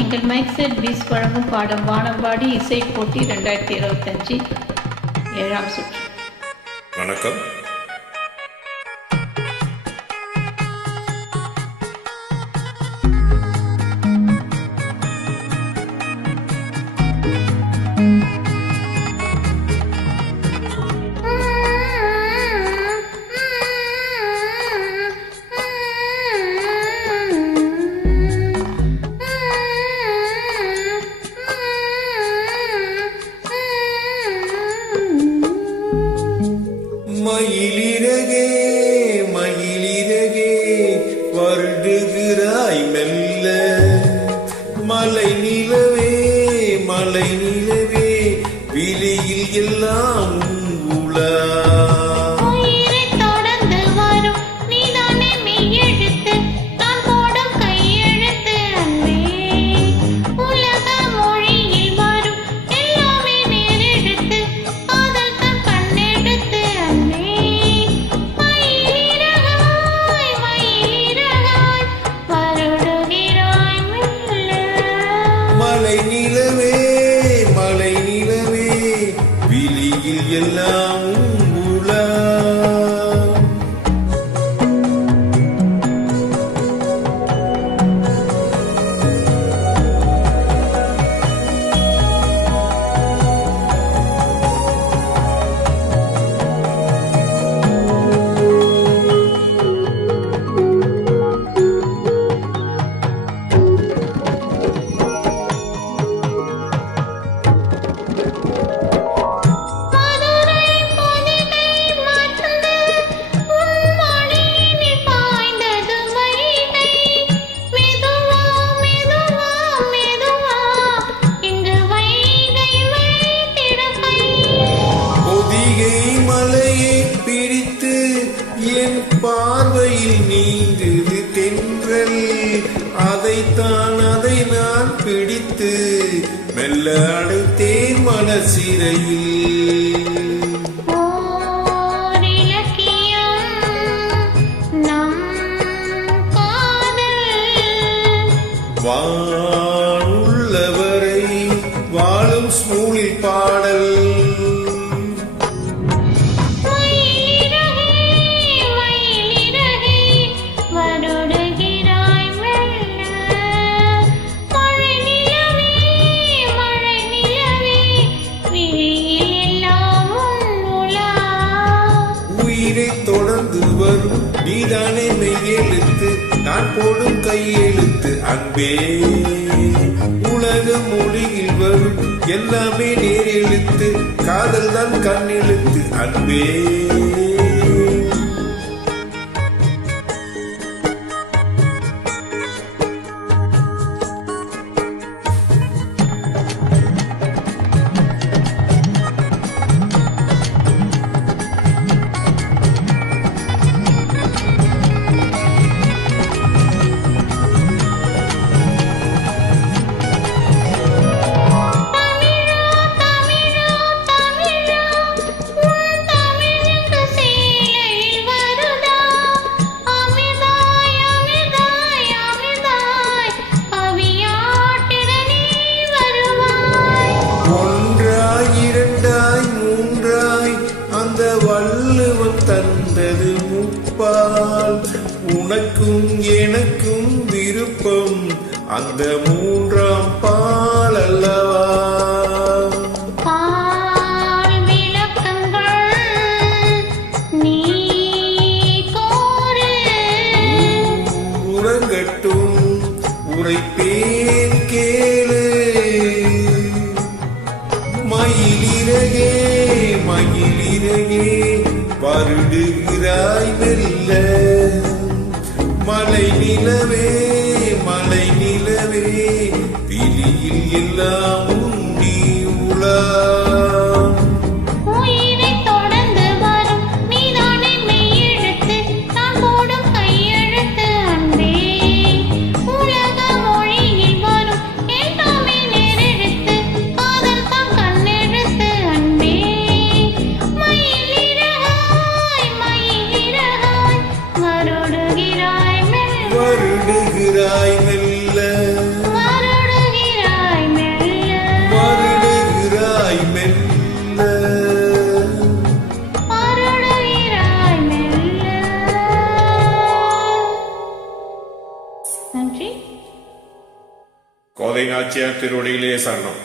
எங்கள் mic set piece வழங்கும் பாடம் வானம்பாடி இசை போட்டி 2025 7ஆம் சுற்று. வணக்கம். மயிலிறகே மயிலிறகே வருடுகிறாய் மெல்ல, மலை நிலவே மலை நிலவே விழியில் எல்லாம் உலா. மலை நிலவே மலை நிலவே விழியில் எல்லாம் உலா. என் பார்வையில் நீங்குது தென்றல், அதை நான் பிடித்து மெல்ல அடைத்தேன் மலர் சிறையில். வானுள்ளவரை வாழும் ஸ்மூலில் பாடல். தொடர்ந்து வரும் நீதானே மெய்யெழுத்து, நான் போடும் கையெழுத்து அன்பே. உலக மொழியில் வரும் எல்லாமே நேரெழுத்து, காதல் தான் கண்ணெழுத்து அன்பே. வள்ளுவன் தந்தது முப்பால், உனக்கும் எனக்கும் விருப்பம் அந்த மூன்றாம் பால் அல்லவா. உறங்கட்டும் உரைப்பேன் கேளு. மயிலிறகே மயிலிறகே வருடுகிறாய் மெல்ல, மலை நிலவே மலை நிலவே விழியில் எல்லாம் உண்டி உலா. வருடுகிறாய் மெல்ல நாச்சியார் திருவடியிலே சரணம்.